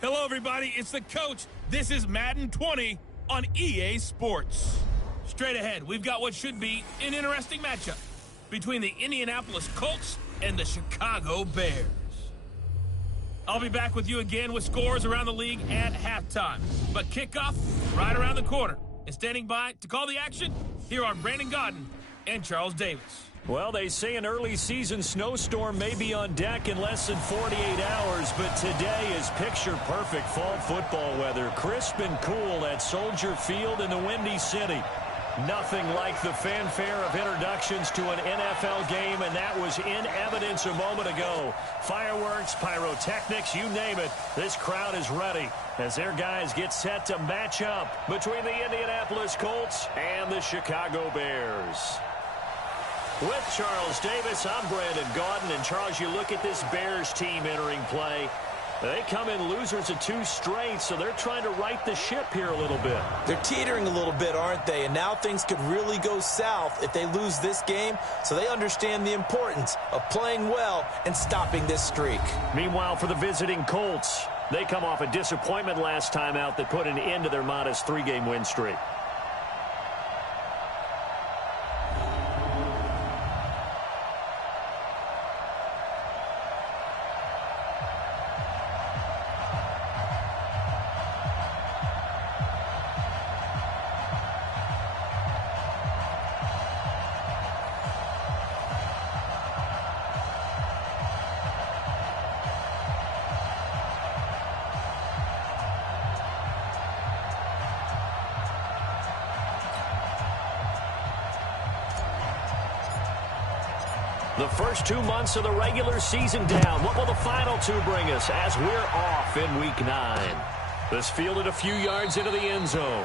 Hello, everybody. It's the coach. This is Madden 20 on EA Sports. Straight ahead, we've got what should be an interesting matchup between the Indianapolis Colts and the Chicago Bears. I'll be back with you again with scores around the league at halftime. But kickoff right around the corner. And standing by to call the action, here are Brandon Godden and Charles Davis. Well, they say an early season snowstorm may be on deck in less than 48 hours, but today is picture-perfect fall football weather. Crisp and cool at Soldier Field in the Windy City. Nothing like the fanfare of introductions to an NFL game, and that was in evidence a moment ago. Fireworks, pyrotechnics, you name it. This crowd is ready as their guys get set to match up between the Indianapolis Colts and the Chicago Bears. With Charles Davis, I'm Brandon Godden. And Charles, you look at this Bears team entering play. They come in losers of 2 straight, so they're trying to right the ship here a little bit. They're teetering a little bit, aren't they? And now things could really go south if they lose this game, so they understand the importance of playing well and stopping this streak. Meanwhile, for the visiting Colts, they come off a disappointment last time out that put an end to their modest 3-game win streak. The first 2 months of the regular season down. What will the final 2 bring us as we're off in Week 9? This fielded a few yards into the end zone.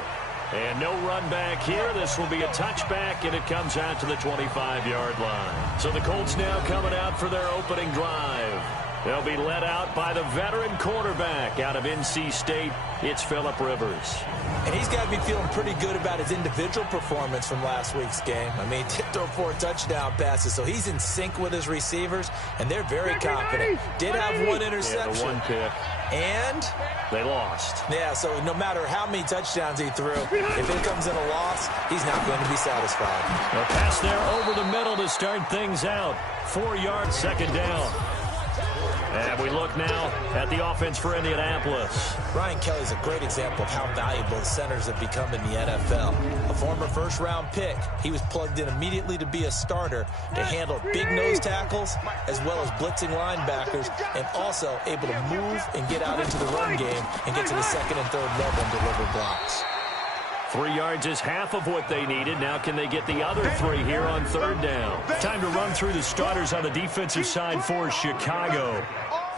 And no run back here. This will be a touchback, and it comes out to the 25-yard line. So the Colts now coming out for their opening drive. They'll be led out by the veteran quarterback out of NC State. It's Phillip Rivers. And he's got to be feeling pretty good about his individual performance from last week's game. I mean, he did throw 4 touchdown passes, so he's in sync with his receivers, and they're very confident. Did have 1 interception. Yeah, the 1 pick. And they lost. Yeah, so no matter how many touchdowns he threw, if it comes in a loss, he's not going to be satisfied. A pass there over the middle to start things out. 4 yards, second down. And we look now at the offense for Indianapolis. Ryan Kelly's a great example of how valuable the centers have become in the NFL. A former first-round pick, he was plugged in immediately to be a starter to handle big nose tackles as well as blitzing linebackers, and also able to move and get out into the run game and get to the second and third level and deliver blocks. 3 yards is half of what they needed. Now can they get the other 3 here on third down? Time to run through the starters on the defensive side for Chicago.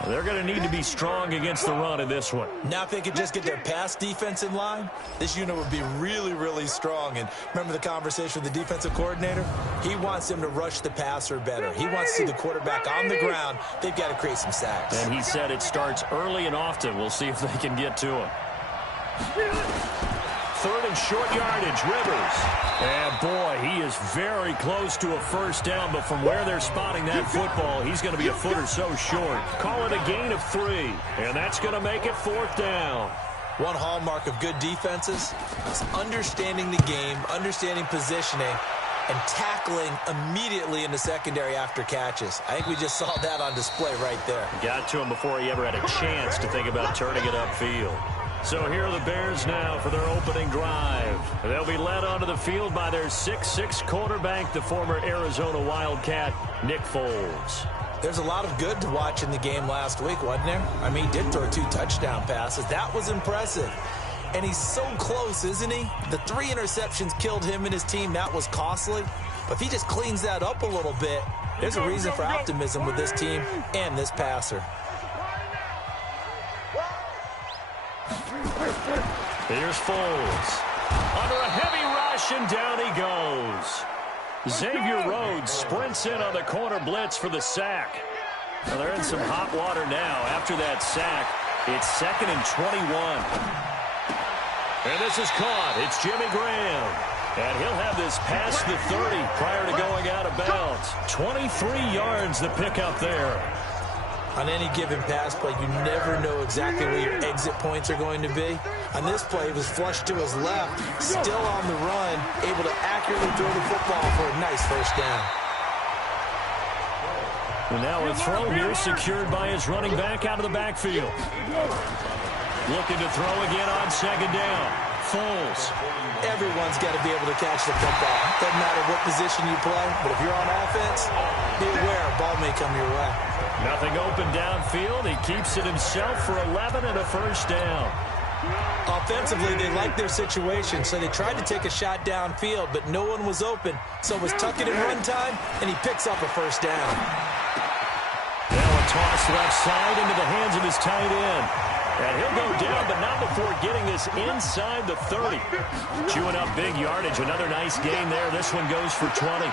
They're going to need to be strong against the run in this one. Now if they could just get their pass defense in line, this unit would be really, really strong. And remember the conversation with the defensive coordinator? He wants them to rush the passer better. He wants to see the quarterback on the ground. They've got to create some sacks. And he said it starts early and often. We'll see if they can get to him. 3rd and short yardage, Rivers. And boy, he is very close to a first down, but from where they're spotting that football, he's going to be a foot or so short. Call it a gain of 3, and that's going to make it 4th down. One hallmark of good defenses is understanding the game, understanding positioning, and tackling immediately in the secondary after catches. I think we just saw that on display right there. Got to him before he ever had a chance to think about turning it upfield. So here are the Bears now for their opening drive. They'll be led onto the field by their 6'6" quarterback, the former Arizona Wildcat, Nick Foles. There's a lot of good to watch in the game last week, wasn't there? I mean, he did throw 2 touchdown passes. That was impressive. And he's so close, isn't he? The 3 interceptions killed him and his team. That was costly. But if he just cleans that up a little bit, there's a reason for optimism with this team and this passer. Here's Foles. Under a heavy rush, and down he goes. Xavier Rhodes sprints in on the corner blitz for the sack. Well, they're in some hot water now. After that sack, it's 2nd and 21. And this is caught. It's Jimmy Graham. And he'll have this past the 30 prior to going out of bounds. 23 yards the pick up there. On any given pass play, you never know exactly where your exit points are going to be. On this play, it was flushed to his left, still on the run, able to accurately throw the football for a nice first down. And now a throw here secured by his running back out of the backfield. Looking to throw again on second down. Foles. Everyone's got to be able to catch the football. Doesn't matter what position you play, but if you're on offense, be aware a ball may come your way. Nothing open downfield. He keeps it himself for 11 and a first down. Offensively, they liked their situation, so they tried to take a shot downfield, but no one was open. So it was tuck it in run time, and he picks up a first down. Now a toss left side into the hands of his tight end. And he'll go down, but not before getting this inside the 30. Chewing up big yardage. Another nice gain there. This one goes for 20.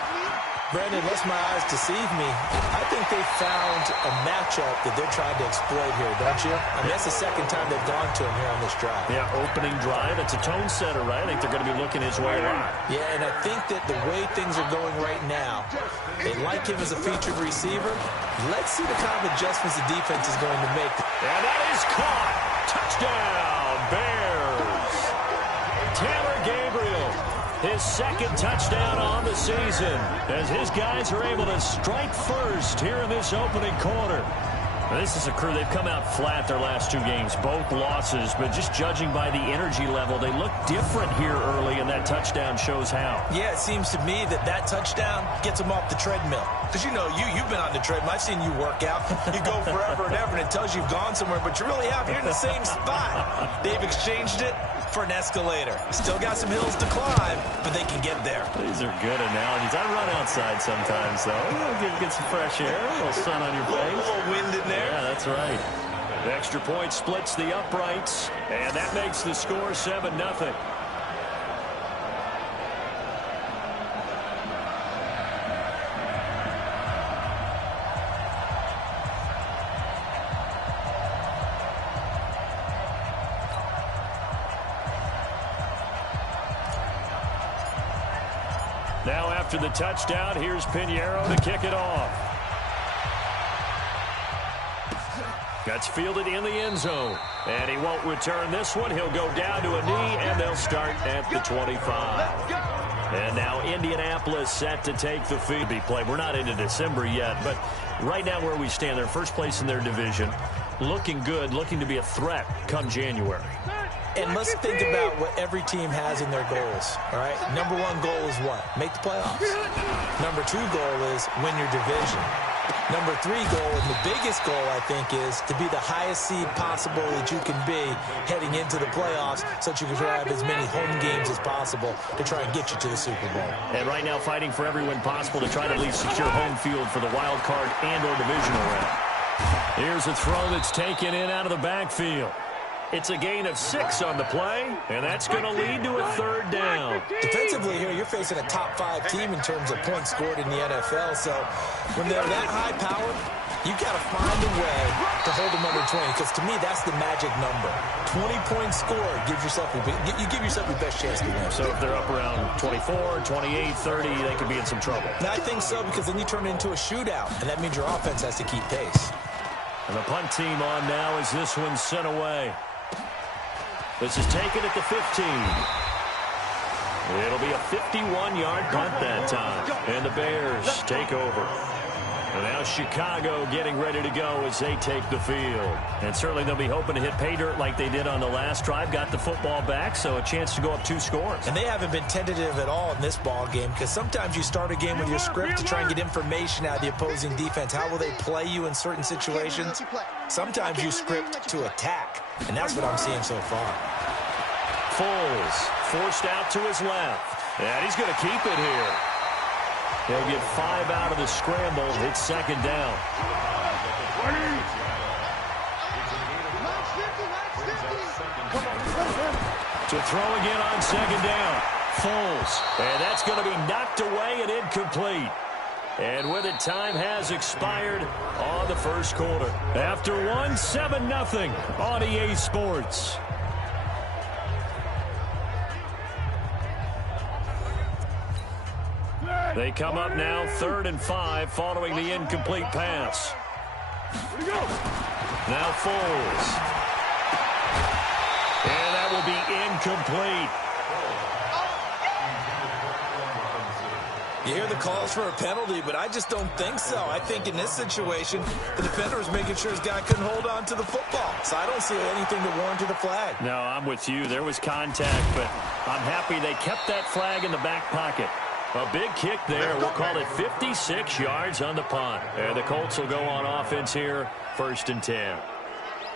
Brandon, lest my eyes deceive me, I think they found a matchup that they're trying to exploit here, don't you? I mean, that's the second time they've gone to him here on this drive. Yeah, opening drive. It's a tone setter, right? I think they're going to be looking his way a lot. Yeah, and I think that the way things are going right now, they like him as a featured receiver. Let's see the kind of adjustments the defense is going to make. And that is caught. Touchdown, Bears. Taylor Gabriel. His second touchdown on the season as his guys are able to strike first here in this opening quarter. Now, this is a crew. They've come out flat their last two games, both losses, but just judging by the energy level, they look different here early, and that touchdown shows how. Yeah, it seems to me that that touchdown gets them off the treadmill. Because, you know, you've been on the treadmill. I've seen you work out. You go forever and ever, and it tells you you've gone somewhere, but you really have. You're in the same spot. They've exchanged it for an escalator. Still got some hills to climb, but they can get there. These are good analogies. I run outside sometimes, though. Get some fresh air, a little sun on your face. A little wind in there. Yeah, that's right. The extra point splits the uprights, and that makes the score 7-0. Now after the touchdown, here's Pinheiro to kick it off. That's fielded in the end zone. And he won't return this one. He'll go down to a knee, and they'll start at the 25. And now Indianapolis set to take the field. We're not into December yet, but right now where we stand, they're first place in their division. Looking good, looking to be a threat come January. And let's think about what every team has in their goals, all right? Number one goal is what? Make the playoffs. Number two goal is win your division. Number three goal, and the biggest goal, I think, is to be the highest seed possible that you can be heading into the playoffs so that you can have as many home games as possible to try and get you to the Super Bowl. And right now fighting for every win possible to try to at least secure home field for the wild card and or divisional round. Here's a throw that's taken in out of the backfield. It's a gain of 6 on the play, and that's going to lead to a third down. Defensively here, you're facing a top-5 team in terms of points scored in the NFL, so when they're that high-powered, you've got to find a way to hold them under 20, because to me, that's the magic number. 20 points scored gives yourself you give yourself your best chance to win. So if they're up around 24, 28, 30, they could be in some trouble. And I think so, because then you turn it into a shootout, and that means your offense has to keep pace. And the punt team on now as this one's sent away. This is taken at the 15. It'll be a 51-yard punt that time. And the Bears take over. And now Chicago getting ready to go as they take the field. And certainly they'll be hoping to hit pay dirt like they did on the last drive. Got the football back, so a chance to go up 2 scores. And they haven't been tentative at all in this ball game, because sometimes you start a game with your script to try and get information out of the opposing defense. How will they play you in certain situations? Sometimes you script to attack, and that's what I'm seeing so far. Foles forced out to his left. And he's going to keep it here. He'll get 5 out of the scramble. It's second down. To throw again on second down. Foles. And that's going to be knocked away and incomplete. And with it, time has expired on the first quarter. After one, 7-0 on EA Sports. They come up now 3rd and 5 following the incomplete pass. Now Foles. And that will be incomplete. You hear the calls for a penalty, but I just don't think so. I think in this situation, the defender was making sure his guy couldn't hold on to the football. So I don't see anything to warrant the flag. No, I'm with you. There was contact, but I'm happy they kept that flag in the back pocket. A big kick there. We'll call it 56 yards on the punt. And the Colts will go on offense here, 1st and 10.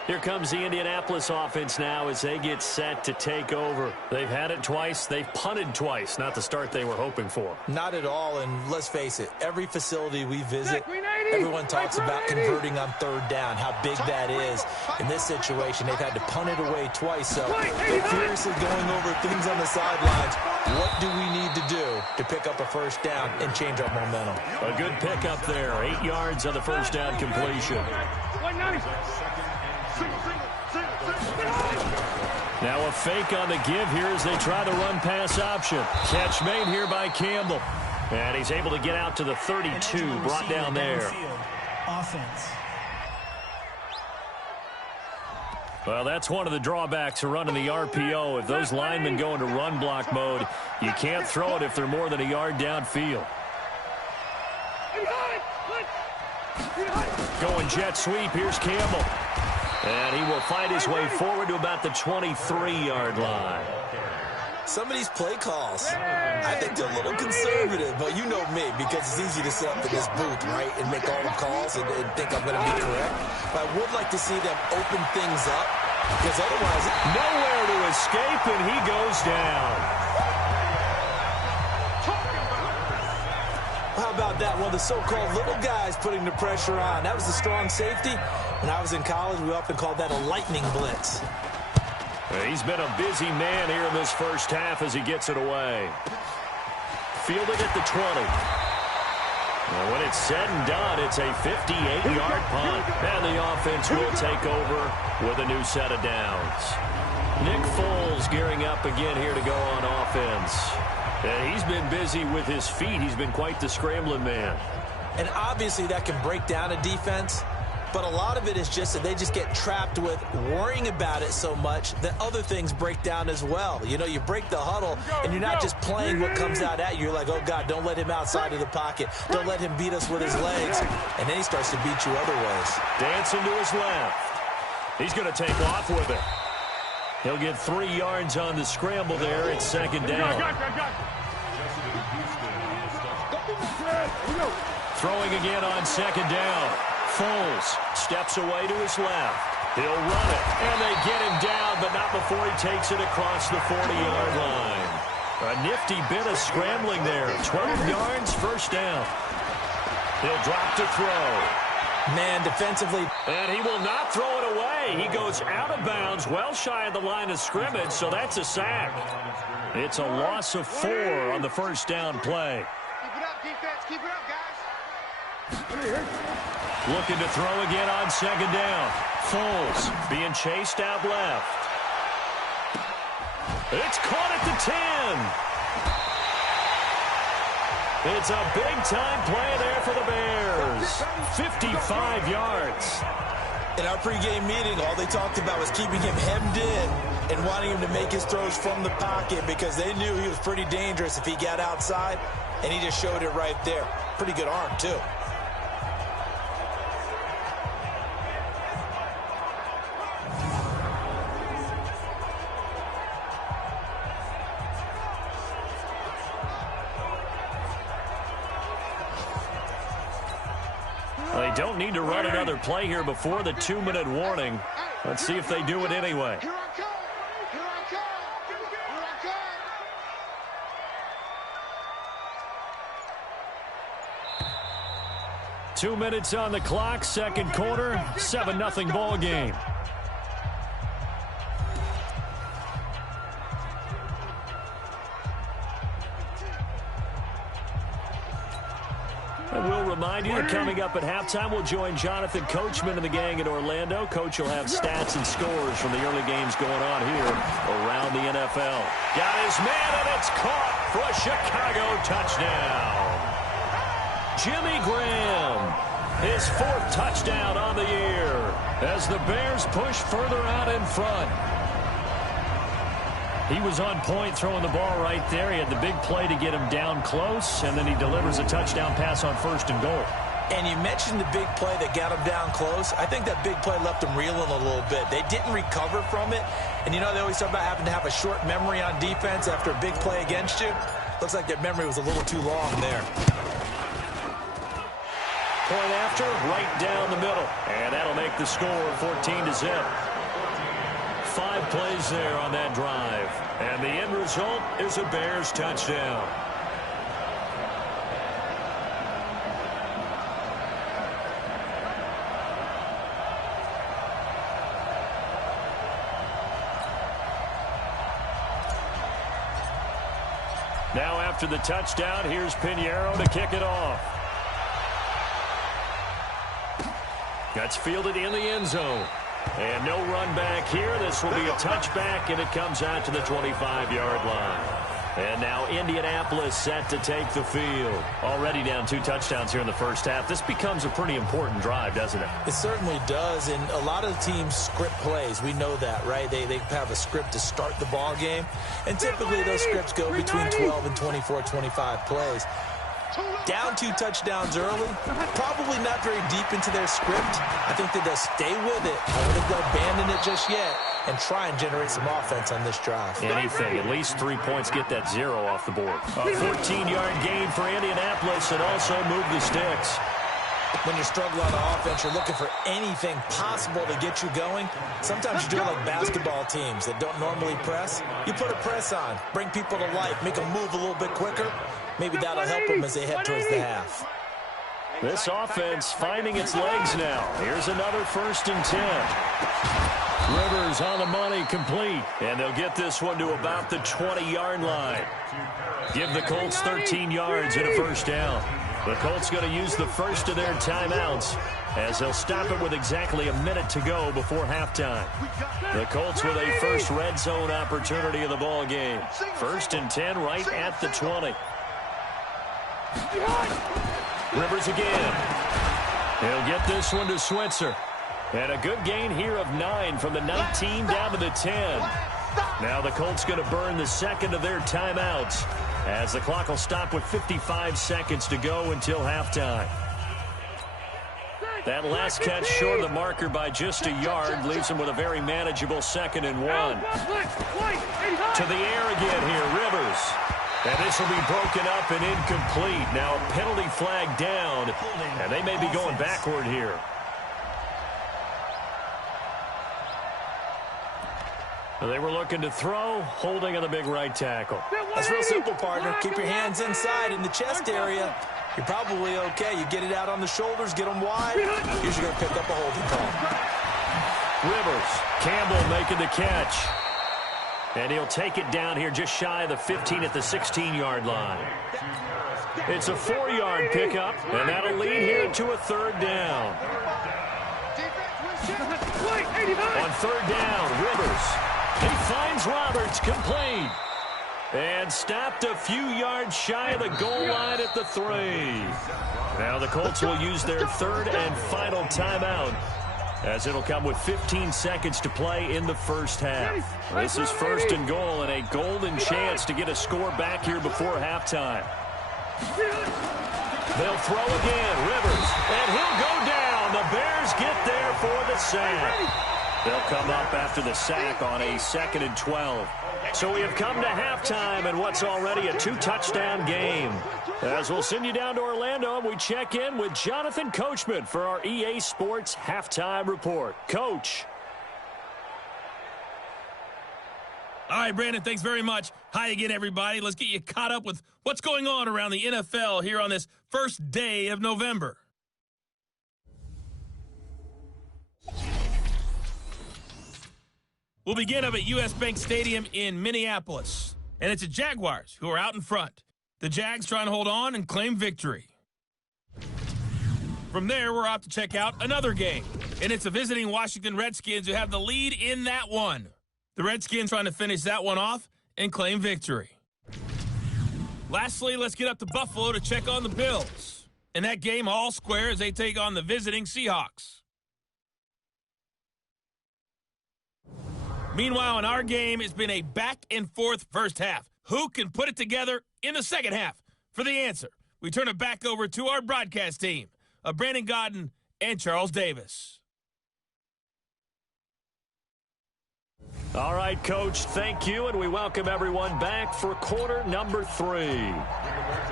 Here comes the Indianapolis offense now as they get set to take over. They've had it twice. They've punted twice. Not the start they were hoping for. Not at all, and let's face it, every facility we visit, everyone talks about converting on 3rd down, how big that is. In this situation, they've had to punt it away twice, so they're furiously going over things on the sidelines. What do we need to do to pick up a 1st down and change our momentum? A good pickup there. 8 yards on the 1st down completion. Now a fake on the give here as they try the run-pass option. Catch made here by Campbell. And he's able to get out to the 32, brought down there. Offense. Well, that's one of the drawbacks of running the RPO. If those linemen go into run block mode, you can't throw it if they're more than a yard downfield. Going jet sweep. Here's Campbell. And he will fight his way forward to about the 23-yard line. Some of these play calls, I think they're a little conservative, but you know me, because it's easy to sit up in this booth, right, and make all the calls and think I'm going to be correct. But I would like to see them open things up, because otherwise... Nowhere to escape, and he goes down. How about that? One of the so-called little guys putting the pressure on. That was a strong safety. When I was in college, we often called that a lightning blitz. He's been a busy man here in this 1st half as he gets it away. Fielded at the 20. Well, when it's said and done, it's a 58-yard punt. And the offense will take over with a new set of downs. Nick Foles gearing up again here to go on offense. And he's been busy with his feet. He's been quite the scrambling man. And obviously that can break down a defense, but a lot of it is just that they just get trapped with worrying about it so much that other things break down as well. You know, you break the huddle, and you're not just playing what comes out at you. You're like, oh, God, don't let him outside of the pocket. Don't let him beat us with his legs. And then he starts to beat you other ways. Dancing to his left. He's going to take off with it. He'll get 3 yards on the scramble there. It's 2nd down. Throwing again on 2nd down. Foles steps away to his left. He'll run it, and they get him down, but not before he takes it across the 40-yard line. A nifty bit of scrambling there. 12 yards, 1st down. He'll drop to throw. Man, defensively. And he will not throw it away. He goes out of bounds, well shy of the line of scrimmage, so that's a sack. It's a loss of 4 on the 1st down play. Keep it up, defense. Keep it up, guys. Looking to throw again on 2nd down. Foles being chased out left. It's caught at the 10. It's a big-time play there for the Bears. 55 yards. In our pregame meeting, all they talked about was keeping him hemmed in and wanting him to make his throws from the pocket because they knew he was pretty dangerous if he got outside, and he just showed it right there. Pretty good arm, too. They don't need to run another play here before the 2-minute warning. Let's see if they do it anyway. Here I come. Here I come. Here I come. 2 minutes on the clock, 2nd quarter, 7-0 ball game. And we'll remind you that coming up at halftime, we'll join Jonathan Coachman and the gang in Orlando. Coach will have stats and scores from the early games going on here around the NFL. Got his man, and it's caught for a Chicago touchdown. Jimmy Graham. his 4th touchdown on the year as the Bears push further out in front. He was on point throwing the ball right there. He had the big play to get him down close, and then he delivers a touchdown pass on 1st and goal. And you mentioned the big play that got him down close. I think that big play left him reeling a little bit. They didn't recover from it. And, you know, they always talk about having to have a short memory on defense after a big play against you. Looks like their memory was a little too long there. Point after, right down the middle. And that'll make the score 14-0. 5 plays there on that drive. And the end result is a Bears touchdown. Now after the touchdown, here's Pinheiro to kick it off. That's fielded in the end zone. And no run back here. This will be a touchback, and it comes out to the 25-yard line. And now Indianapolis set to take the field. Already down 2 touchdowns here in the first half. This becomes a pretty important drive, doesn't it? It certainly does, and a lot of teams script plays. We know that, right? They have a script to start the ball game, and typically those scripts go between 12 and 24, 25 plays. Down 2 touchdowns early, probably not very deep into their script. I think that they'll stay with it. I don't think they'll abandon it just yet and try and generate some offense on this drive. Anything, at least 3 points, get that 0 off the board. A 14-yard gain for Indianapolis and also move the sticks. When you struggle on the offense, you're looking for anything possible to get you going. Sometimes you do it like basketball teams that don't normally press. You put a press on, bring people to life, make them move a little bit quicker. Maybe that'll help them as they head towards the half. This offense finding its legs now. Here's another 1st and 10. Rivers on the money, complete. And they'll get this one to about the 20-yard line. Give the Colts 13 yards and a 1st down. The Colts going to use the first of their timeouts as they'll stop it with exactly a minute to go before halftime. The Colts with a first red zone opportunity of the ball game. 1st and 10 right at the 20. Rivers again. He'll get this one to Switzer. And a good gain here of 9 from the 19 down to the 10. Now the Colts going to burn the second of their timeouts as the clock will stop with 55 seconds to go until halftime. That last catch short of the marker by just a yard leaves him with a very manageable 2nd and 1. To the air again here, Rivers. And this will be broken up and incomplete. Now a penalty flag down, and they may be going backward here. They were looking to throw, holding on the big right tackle. That's real simple, partner. Keep your hands inside in the chest area. You're probably okay. You get it out on the shoulders, get them wide. Usually going to pick up a holding call. Rivers, Campbell making the catch. And he'll take it down here just shy of the 15 at the 16-yard line. It's a 4-yard pickup, and that'll lead here to a 3rd down. On 3rd down, Rivers. He finds Roberts, complete. And stopped a few yards shy of the goal line at the 3. Now the Colts will use their 3rd and final timeout, as it'll come with 15 seconds to play in the first half. This is 1st and goal and a golden chance to get a score back here before halftime. They'll throw again, Rivers, and he'll go down. The Bears get there for the sack. They'll come up after the sack on a 2nd and 12. So we have come to halftime in what's already a 2-touchdown game. As we'll send you down to Orlando, and we check in with Jonathan Coachman for our EA Sports Halftime Report. Coach. All right, Brandon, thanks very much. Hi again, everybody. Let's get you caught up with what's going on around the NFL here on this first day of November. We'll begin up at U.S. Bank Stadium in Minneapolis. And it's the Jaguars who are out in front. The Jags trying to hold on and claim victory. From there, we're off to check out another game. And it's the visiting Washington Redskins who have the lead in that one. The Redskins trying to finish that one off and claim victory. Lastly, let's get up to Buffalo to check on the Bills. In that game, all square as they take on the visiting Seahawks. Meanwhile, in our game, it's been a back-and-forth first half. Who can put it together in the second half? For the answer, we turn it back over to our broadcast team of Brandon Godden and Charles Davis. All right, Coach, thank you, and we welcome everyone back for quarter number 3.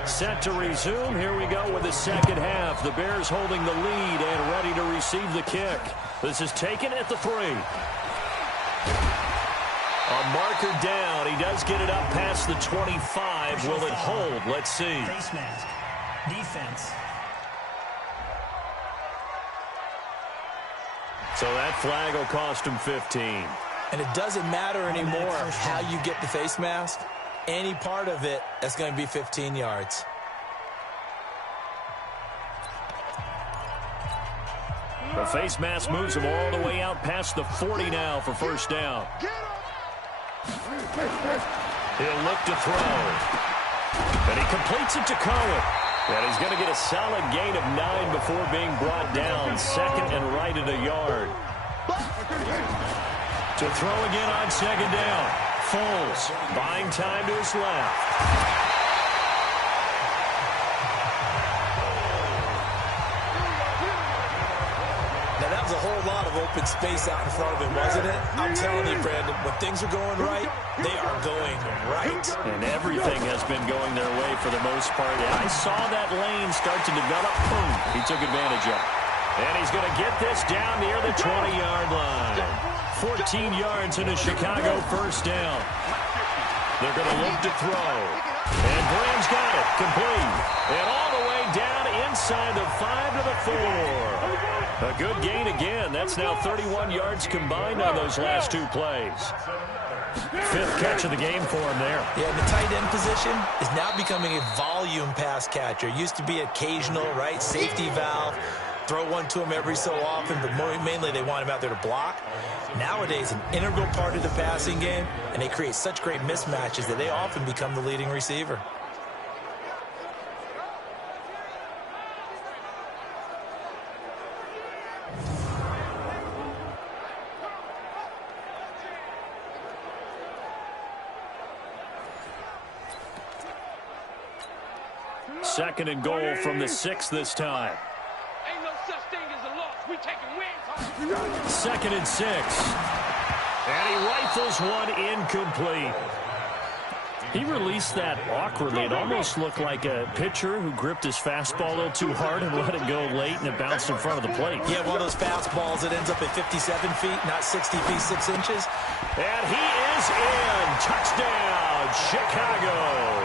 Set to resume. Here we go with the second half. The Bears holding the lead and ready to receive the kick. This is taken at the 3. A marker down. He does get it up past the 25. Will it hold? Let's see. Face mask. Defense. So that flag will cost him 15. And it doesn't matter anymore how you get the face mask. Any part of it, that's going to be 15 yards. The face mask moves him all the way out past the 40 now for first down. He'll look to throw. And he completes it to Cohen. And he's going to get a solid gain of 9 before being brought down. Second and right at a yard. To throw again on second down. Foles buying time to his left. Now, that was a whole lot of open space out in front of him, wasn't it? I'm telling you, Brandon, when things are going right, they are going right. And everything has been going their way for the most part. And I saw that lane start to develop. Boom. He took advantage of it. And he's going to get this down near the 20-yard line. 14 yards in a Chicago first down. They're going to look to throw. And Graham's got it. Complete. And all the way down inside the 5 to the 4. A good gain again. That's now 31 yards combined on those last 2 plays. 5th catch of the game for him there. Yeah, the tight end position is now becoming a volume pass catcher. Used to be occasional, right, safety valve. Throw one to him every so often, but mainly they want him out there to block. Nowadays, an integral part of the passing game, and they create such great mismatches that they often become the leading receiver. Second and goal from the 6 this time. Ain't no such thing as a loss. We taking wins. Second and 6. And he rifles one incomplete. He released that awkwardly. It almost looked like a pitcher who gripped his fastball a little too hard and let it go late, and it bounced in front of the plate. Yeah, one of those fastballs that ends up at 57 feet, not 60 feet, 6 inches. And he is in. Touchdown, Chicago.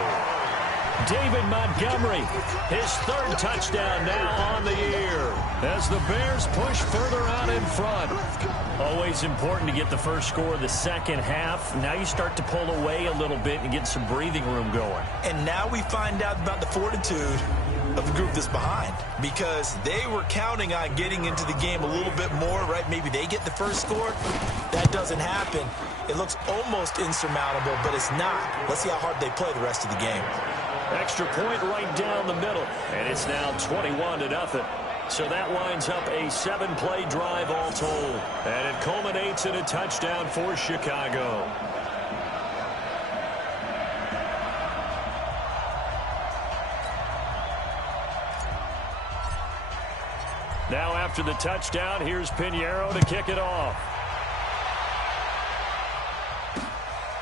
David Montgomery, his 3rd touchdown now on the year as the Bears push further out in front. Always important to get the first score of the second half. Now you start to pull away a little bit and get some breathing room going. And now we find out about the fortitude of the group that's behind, because they were counting on getting into the game a little bit more, right? Maybe they get the first score. That doesn't happen. It looks almost insurmountable, but it's not. Let's see how hard they play the rest of the game. Extra point right down the middle, and it's now 21-0. So that winds up a 7-play drive all told, and it culminates in a touchdown for Chicago. Now after the touchdown, here's Pinheiro to kick it off.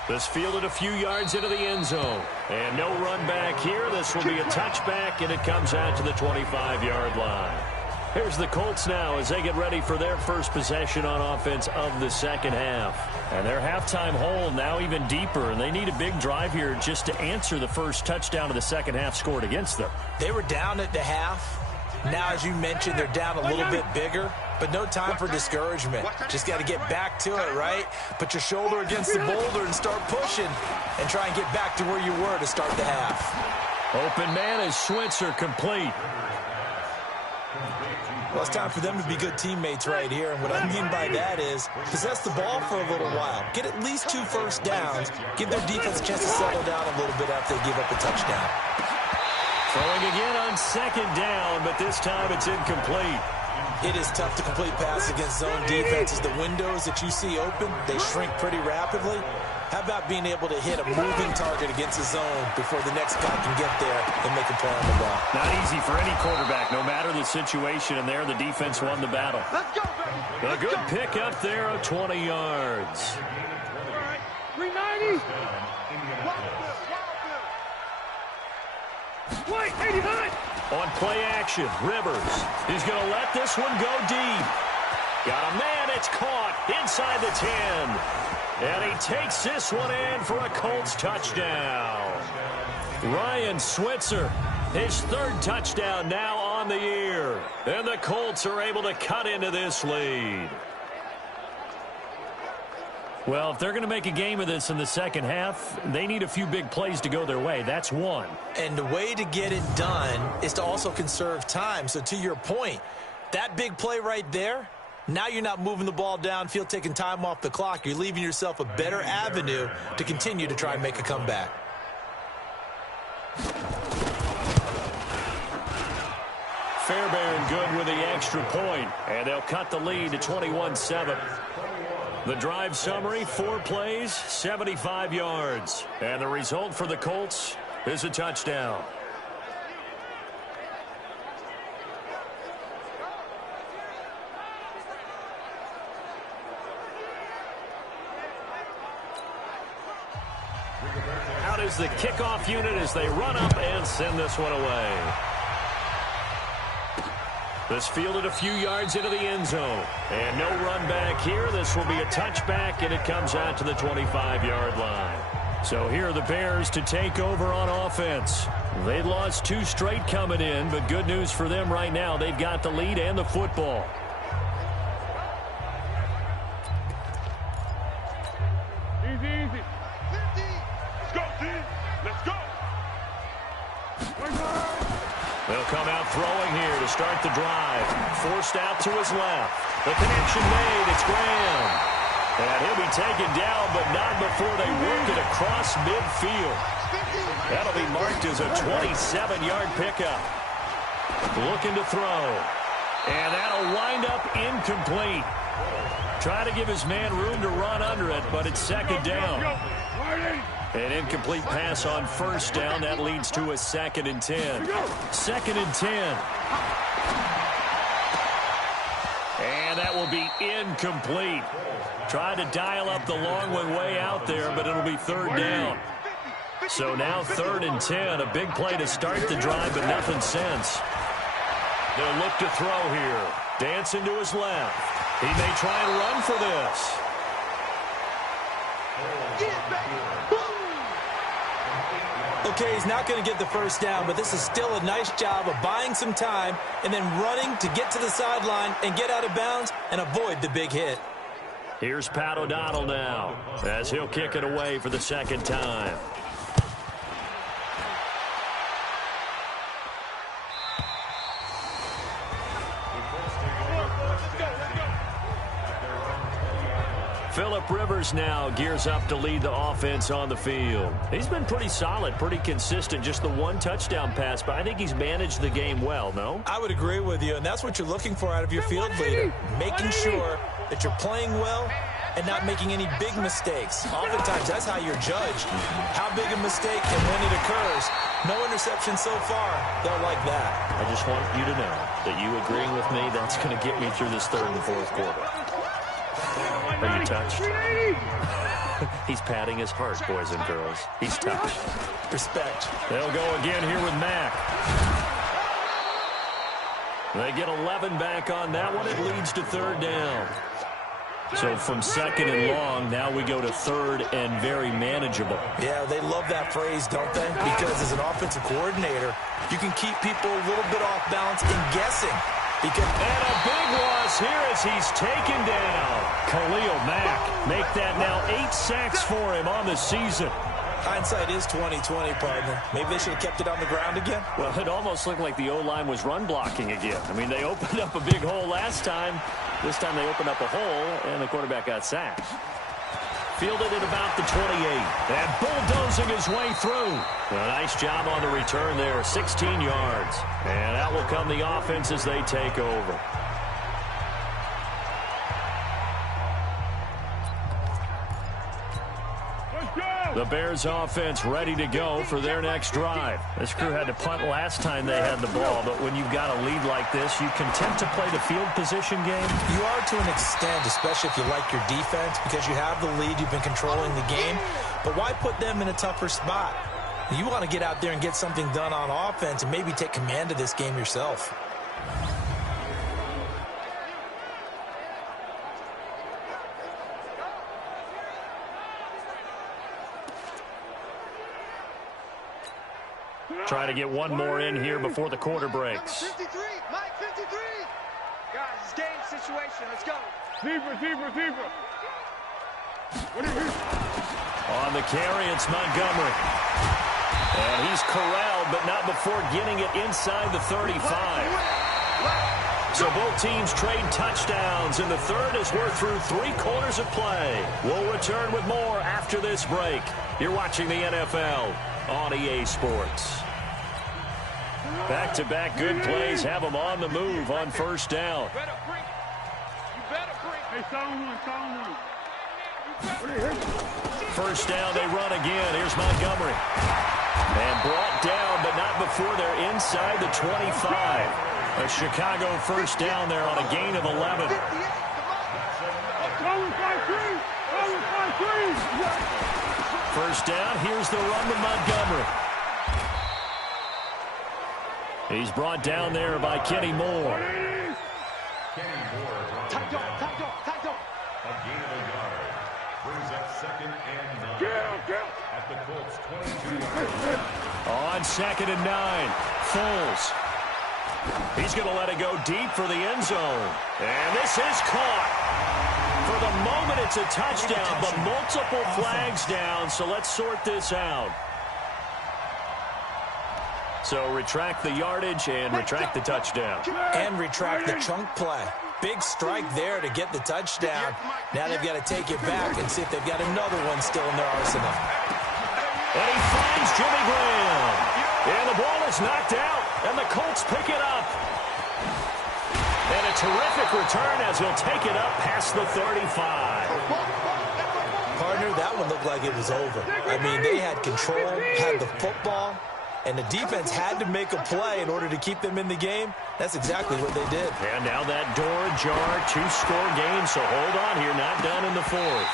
This fielded a few yards into the end zone. And no run back here. This will be a touchback, and it comes out to the 25-yard line. Here's the Colts now as they get ready for their first possession on offense of the second half. And their halftime hole now even deeper, and they need a big drive here just to answer the first touchdown of the second half scored against them. They were down at the half. Now, as you mentioned, they're down a little bit bigger, but no time for discouragement. Just got to get back to it, right? Put your shoulder against the boulder and start pushing and try and get back to where you were to start the half. Open man is Switzer, complete. Well, it's time for them to be good teammates right here, and what I mean by that is possess the ball for a little while. Get at least 2 first downs. Give their defense a chance to settle down a little bit after they give up a touchdown. Throwing again on second down, but this time it's incomplete. It is tough to complete pass against zone defenses. The windows that you see open, they shrink pretty rapidly. How about being able to hit a moving target against a zone before the next guy can get there and make a play on the ball? Not easy for any quarterback, no matter the situation, and there the defense won the battle. Let's go, baby. A good pick up there of 20 yards. All right, 390. Wait, 89. On play action, Rivers. He's going to let this one go deep. Got a man, it's caught inside the 10. And he takes this one in for a Colts touchdown. Ryan Switzer, his third touchdown now on the year. And the Colts are able to cut into this lead. Well, if they're going to make a game of this in the second half, they need a few big plays to go their way. That's one. And the way to get it done is to also conserve time. So to your point, that big play right there, now you're not moving the ball downfield, taking time off the clock. You're leaving yourself a better avenue to continue to try and make a comeback. Fairbairn good with the extra point, and they'll cut the lead to 21-7. The drive summary, 4 plays, 75 yards. And the result for the Colts is a touchdown. Out is the kickoff unit as they run up and send this one away. This fielded a few yards into the end zone. And no run back here. This will be a touchback, and it comes out to the 25-yard line. So here are the Bears to take over on offense. They lost 2 straight coming in, but good news for them right now. They've got the lead and the football. Easy, easy. 50. Let's go, team. Let's go. They'll come out throwing here to start the drive. Forced out to his left. The connection made. It's Graham. And he'll be taken down, but not before they work it across midfield. That'll be marked as a 27-yard pickup. Looking to throw. And that'll wind up incomplete. Try to give his man room to run under it, but it's second down. An incomplete pass on first down. That leads to a 2nd and 10. 2nd and 10. And that will be incomplete. Try to dial up the long one way out there, but it'll be 3rd down. So now 3rd and 10. A big play to start the drive, but nothing since. They'll look to throw here. Dancing to his left. He may try and run for this. Okay, he's not going to get the first down, but this is still a nice job of buying some time and then running to get to the sideline and get out of bounds and avoid the big hit. Here's Pat O'Donnell now as he'll kick it away for the 2nd time. Phillip Rivers now gears up to lead the offense on the field. He's been pretty solid, pretty consistent, just the 1 touchdown pass, but I think he's managed the game well, no? I would agree with you, and that's what you're looking for out of your field leader, making sure that you're playing well and not making any big mistakes. Oftentimes, that's how you're judged. How big a mistake and when it occurs. No interception so far. They'll like that. I just want you to know that you agreeing with me, that's going to get me through this 3rd and 4th quarter. Are you touched? He's patting his heart, boys and girls. He's touched. Respect. They'll go again here with Mack. They get 11 back on that one. It leads to 3rd down. So from 2nd and long, now we go to 3rd and very manageable. Yeah, they love that phrase, don't they? Because as an offensive coordinator, you can keep people a little bit off balance and guessing. And a big loss here as he's taken down. Khalil Mack make that now 8 sacks for him on the season. Hindsight is 20/20, partner. Maybe they should have kept it on the ground again. Well, it almost looked like the O-line was run blocking again. I mean, they opened up a big hole last time. This time they opened up a hole, and the quarterback got sacked. fielded at about the 28. And bulldozing his way through. A nice job on the return there, 16 yards. And out will come the offense as they take over. The Bears offense ready to go for their next drive. This crew had to punt last time they had the ball, but when you've got a lead like this, you content to play the field position game? You are to an extent, especially if you like your defense, because you have the lead, you've been controlling the game. But why put them in a tougher spot? You want to get out there and get something done on offense and maybe take command of this game yourself. Try to get one more in here before the quarter breaks. 53, Mike 53. Guys, it's game situation. Let's go. Zebra. On the carry, it's Montgomery. And he's corralled, but not before getting it inside the 35. So both teams trade touchdowns, and the third as we're through 3 quarters of play. We'll return with more after this break. You're watching the NFL on EA Sports. Back-to-back good plays have them on the move on first down. You better bring. Hey, sound one. First down, they run again. Here's Montgomery. And brought down, but not before they're inside the 25. A Chicago first down there on a gain of 11. First down, here's the run to Montgomery. He's brought down there by Kenny Moore. Tight dog. A gain of a yard. Brings up 2nd and 9. At the Colts 22. On 2nd and 9, Foles. He's going to let it go deep for the end zone. And this is caught. For the moment, it's a touchdown, but multiple flags down, so let's sort this out. So retract the yardage and retract the touchdown. And retract the chunk play. Big strike there to get the touchdown. Now they've got to take it back and see if they've got another one still in their arsenal. And he finds Jimmy Graham. And the ball is knocked out, and the Colts pick it up. And a terrific return as he'll take it up past the 35. Partner, that one looked like it was over. I mean, they had control, had the football, and the defense had to make a play in order to keep them in the game. That's exactly what they did. And now that door ajar, 2-score game, so hold on here, not done in the 4th.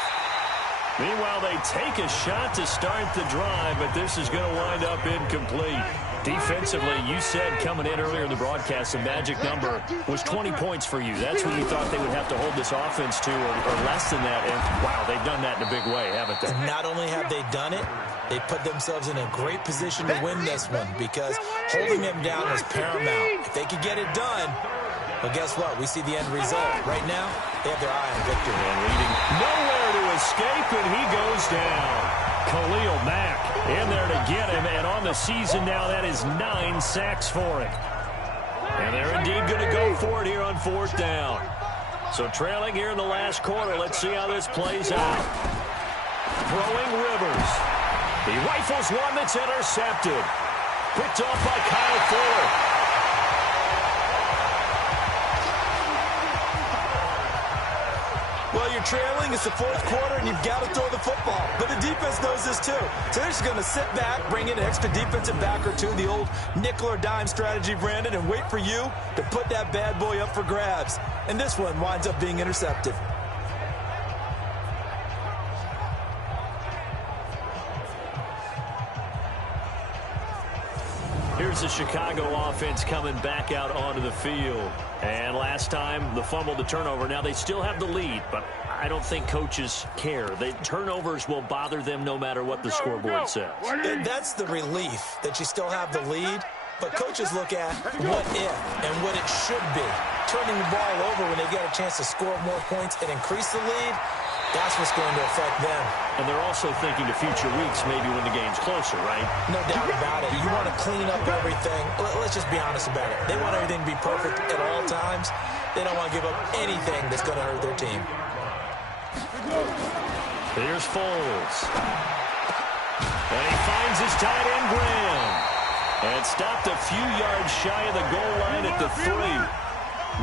Meanwhile, they take a shot to start the drive, but this is going to wind up incomplete. Defensively, you said coming in earlier in the broadcast, the magic number was 20 points for you. That's what you thought they would have to hold this offense to, or less than that. And, wow, they've done that in a big way, haven't they? Not only have they done it, they put themselves in a great position to win this one because holding them down was paramount. If they could get it done, well, guess what? We see the end result. Right now, they have their eye on victory. And leading nowhere to escape, and he goes down. Khalil Mack in there to get him, and on the season now, that is 9 sacks for him. And they're indeed going to go for it here on 4th down. So trailing here in the last quarter, let's see how this plays out. Throwing Rivers. He rifles one that's intercepted. Picked off by Kyle Fuller. Well, you're trailing. It's the 4th quarter, and you've got to throw the football. But the defense knows this, too. So they're just going to sit back, bring in an extra defensive back or two, the old nickel or dime strategy, Brandon, and wait for you to put that bad boy up for grabs. And this one winds up being intercepted. Here's the Chicago offense coming back out onto the field. And last time, the fumble, the turnover. Now, they still have the lead, but I don't think coaches care. The turnovers will bother them no matter what the scoreboard says. That's the relief that you still have the lead. But coaches look at what if and what it should be. Turning the ball over when they get a chance to score more points and increase the lead, that's what's going to affect them. And they're also thinking to future weeks, maybe when the game's closer, right? No doubt about it. You want to clean up everything. Let's just be honest about it. They want everything to be perfect at all times. They don't want to give up anything that's going to hurt their team. Here's Foles. And he finds his tight end, Graham. And stopped a few yards shy of the goal line at the 3.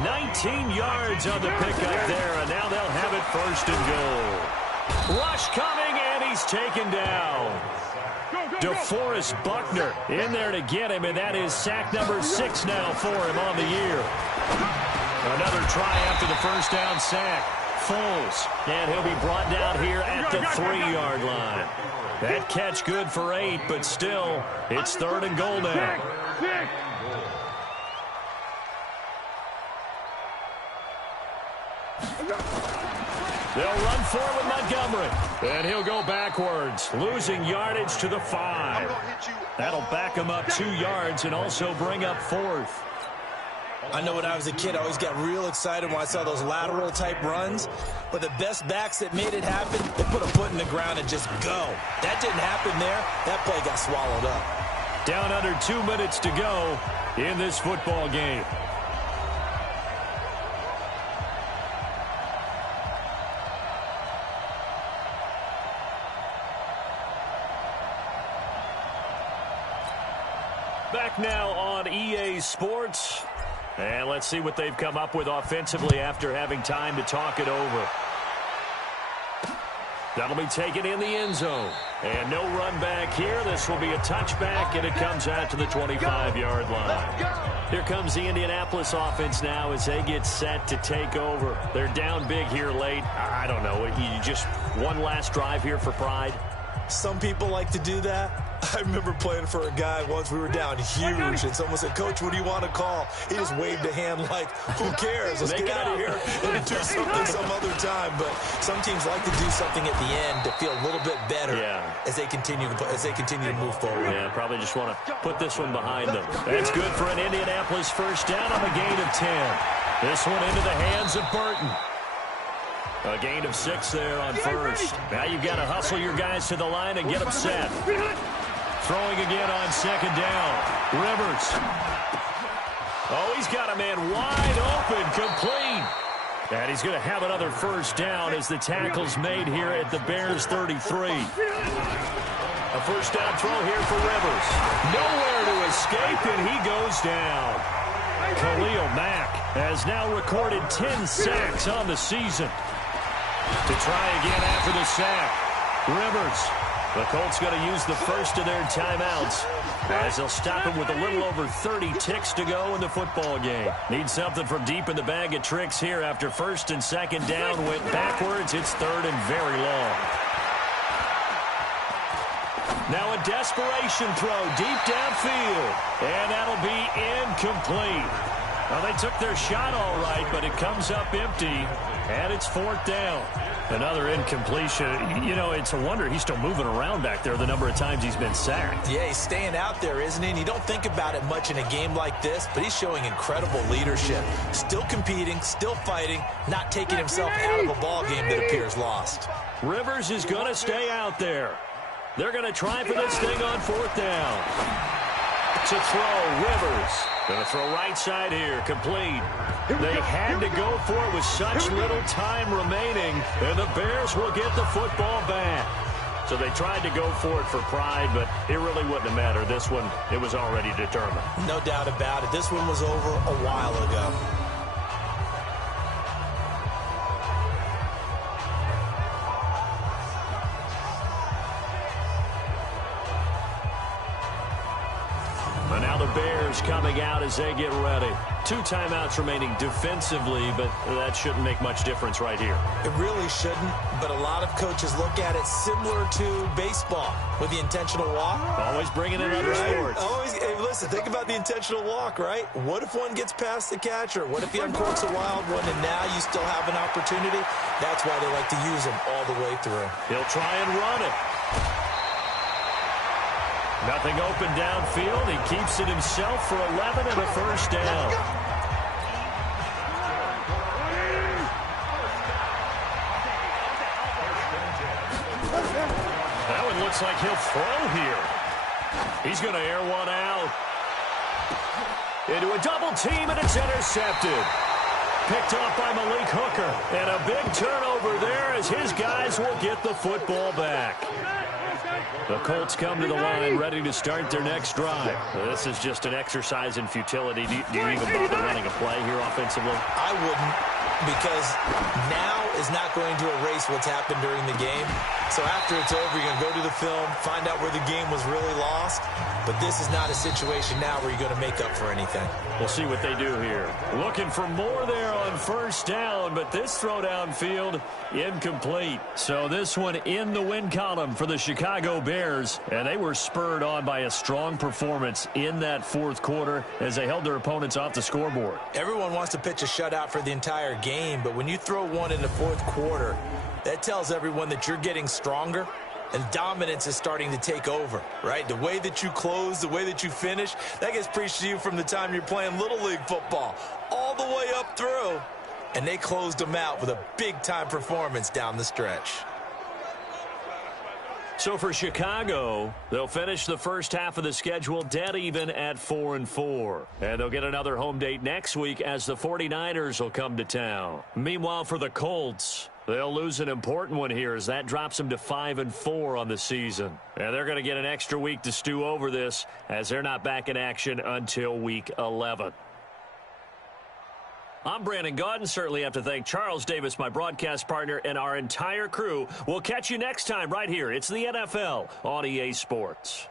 19 yards on the pickup there, and now they'll have it 1st and goal. Rush coming, and he's taken down. DeForest Buckner in there to get him, and that is sack number 6 now for him on the year. Another try after the first down sack. Foles, and he'll be brought down here at the 3-yard line. That catch good for 8, but still, it's 3rd and goal now. They'll run forward with Montgomery. And he'll go backwards, losing yardage to the 5. That'll back him up 2 yards and also bring up 4th. I know when I was a kid, I always got real excited when I saw those lateral-type runs. But the best backs that made it happen, they put a foot in the ground and just go. That didn't happen there. That play got swallowed up. Down under 2 minutes to go in this football game. Back now on EA Sports. And let's see what they've come up with offensively after having time to talk it over. That'll be taken in the end zone. And no run back here. This will be a touchback, and it comes out to the 25-yard line. Here comes the Indianapolis offense now as they get set to take over. They're down big here late. I don't know. You just one last drive here for pride? Some people like to do that. I remember playing for a guy once. We were down huge, and someone said, "Coach, what do you want to call?" He just waved a hand like, "Who cares? Let's get out of here and do something some other time." But some teams like to do something at the end to feel a little bit better as they continue to move forward. Yeah, probably just want to put this one behind them. That's good for an Indianapolis first down on a gain of 10. This one into the hands of Burton. A gain of 6 there on first. Now you've got to hustle your guys to the line and get them set. Throwing again on second down. Rivers. Oh, he's got a man wide open, complete. And he's going to have another first down as the tackle's made here at the Bears 33. A first down throw here for Rivers. Nowhere to escape, and he goes down. Khalil Mack has now recorded 10 sacks on the season. To try again after the sack. Rivers. The Colts going to use the first of their timeouts as they'll stop him with a little over 30 ticks to go in the football game. Need something from deep in the bag of tricks here after first and second down went backwards. It's 3rd and very long. Now a desperation throw deep downfield, and that'll be incomplete. Well, they took their shot all right, but it comes up empty, and it's 4th down. Another incompletion. You know, it's a wonder he's still moving around back there the number of times he's been sacked. Yeah, he's staying out there, isn't he? And you don't think about it much in a game like this, but he's showing incredible leadership. Still competing, still fighting, not taking himself out of a ball game that appears lost. Rivers is going to stay out there. They're going to try for this thing on 4th down. To throw, Rivers. Going to throw right side here, complete. They had to go for it with such little time remaining, and the Bears will get the football back. So they tried to go for it for pride, but it really wouldn't have mattered. This one, it was already determined. No doubt about it. This one was over a while ago. But now the Bears coming out as they get ready. 2 timeouts remaining defensively, but that shouldn't make much difference right here. It really shouldn't, but a lot of coaches look at it similar to baseball with the intentional walk. Always bringing in other sports. Always, hey, listen, think about the intentional walk, right? What if one gets past the catcher? What if he uncorks a wild one and now you still have an opportunity? That's why they like to use them all the way through. He'll try and run it. Nothing open downfield. He keeps it himself for 11 and a first down. That one looks like he'll throw here. He's going to air one out. Into a double team, and it's intercepted. Picked off by Malik Hooker. And a big turnover over there as his guys will get the football back. The Colts come to the line ready to start their next drive. This is just an exercise in futility. Do you even bother running a play here offensively? I wouldn't, because now is not going to erase what's happened during the game. So after it's over, you're going to go to the film, find out where the game was really lost. But this is not a situation now where you're going to make up for anything. We'll see what they do here. Looking for more there on first down, but this throw downfield incomplete. So this one in the win column for the Chicago Bears. And they were spurred on by a strong performance in that fourth quarter as they held their opponents off the scoreboard. Everyone wants to pitch a shutout for the entire game, but when you throw one in the fourth quarter, that tells everyone that you're getting stronger and dominance is starting to take over, right? The way that you close, the way that you finish, that gets preached to you from the time you're playing Little League football all the way up through. And they closed them out with a big-time performance down the stretch. So for Chicago, they'll finish the first half of the schedule dead even at 4-4. And they'll get another home date next week as the 49ers will come to town. Meanwhile, for the Colts, they'll lose an important one here as that drops them to 5-4 on the season. And they're going to get an extra week to stew over this as they're not back in action until week 11. I'm Brandon Gaudin. Certainly have to thank Charles Davis, my broadcast partner, and our entire crew. We'll catch you next time right here. It's the NFL on EA Sports.